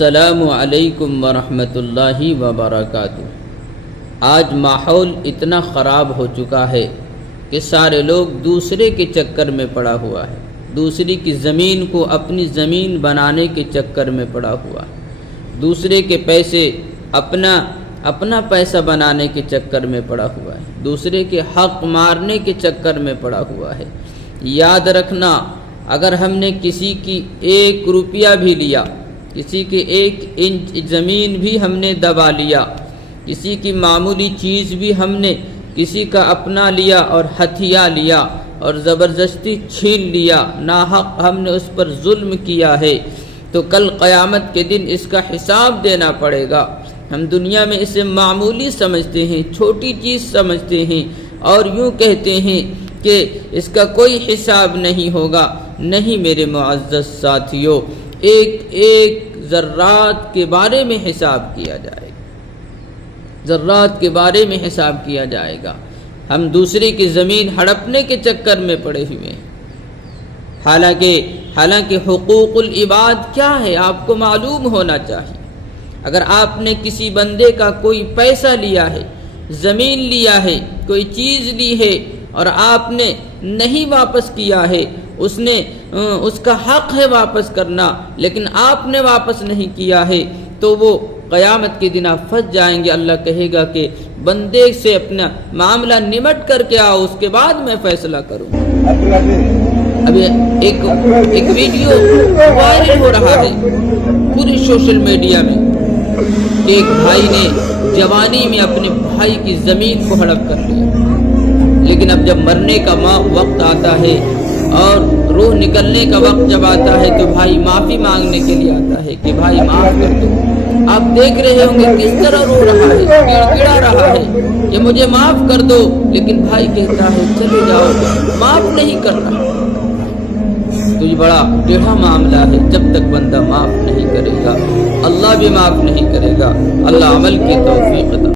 السلام علیکم ورحمۃ اللہ وبرکاتہ۔ آج ماحول اتنا خراب ہو چکا ہے کہ سارے لوگ دوسرے کے چکر میں پڑا ہوا ہے، دوسری کی زمین کو اپنی زمین بنانے کے چکر میں پڑا ہوا ہے، دوسرے کے پیسے اپنا پیسہ بنانے کے چکر میں پڑا ہوا ہے، دوسرے کے حق مارنے کے چکر میں پڑا ہوا ہے۔ یاد رکھنا، اگر ہم نے کسی کی 1 روپیہ بھی لیا، کسی کے 1 انچ زمین بھی ہم نے دبا لیا، کسی کی معمولی چیز بھی ہم نے کسی کا اپنا لیا اور ہتھیا لیا اور زبردستی چھین لیا، ناحق ہم نے اس پر ظلم کیا ہے، تو کل قیامت کے دن اس کا حساب دینا پڑے گا۔ ہم دنیا میں اسے معمولی سمجھتے ہیں، چھوٹی چیز سمجھتے ہیں اور یوں کہتے ہیں کہ اس کا کوئی حساب نہیں ہوگا۔ نہیں میرے معزز ساتھیو، ایک ذرات کے بارے میں حساب کیا جائے گا، ذرات کے بارے میں حساب کیا جائے گا۔ ہم دوسرے کی زمین ہڑپنے کے چکر میں پڑے ہوئے ہیں، حالانکہ حقوق العباد کیا ہے آپ کو معلوم ہونا چاہیے۔ اگر آپ نے کسی بندے کا کوئی پیسہ لیا ہے، زمین لیا ہے، کوئی چیز لی ہے اور آپ نے نہیں واپس کیا ہے، اس کا حق ہے واپس کرنا، لیکن آپ نے واپس نہیں کیا ہے، تو وہ قیامت کے دن آپ پھنس جائیں گے۔ اللہ کہے گا کہ بندے سے اپنا معاملہ نمٹ کر کے آؤ، اس کے بعد میں فیصلہ کروں۔ ابھی ایک ویڈیو وائرل ہو رہا ہے پوری سوشل میڈیا میں کہ ایک بھائی نے جوانی میں اپنے بھائی کی زمین کو ہڑپ کر لیا، لیکن اب جب مرنے کا وقت آتا ہے اور روح نکلنے کا وقت جب آتا ہے تو بھائی معافی مانگنے کے لیے آتا ہے کہ بھائی معاف کر دو۔ آپ دیکھ رہے ہوں گے کس طرح رو رہا ہے، گڑگڑا رہا ہے کہ مجھے معاف کر دو، لیکن بھائی کہتا ہے چلے جاؤ، معاف نہیں کر رہا۔ تو یہ بڑا ٹیڑھا معاملہ ہے، جب تک بندہ معاف نہیں کرے گا اللہ بھی معاف نہیں کرے گا۔ اللہ عمل کی توفیق عطا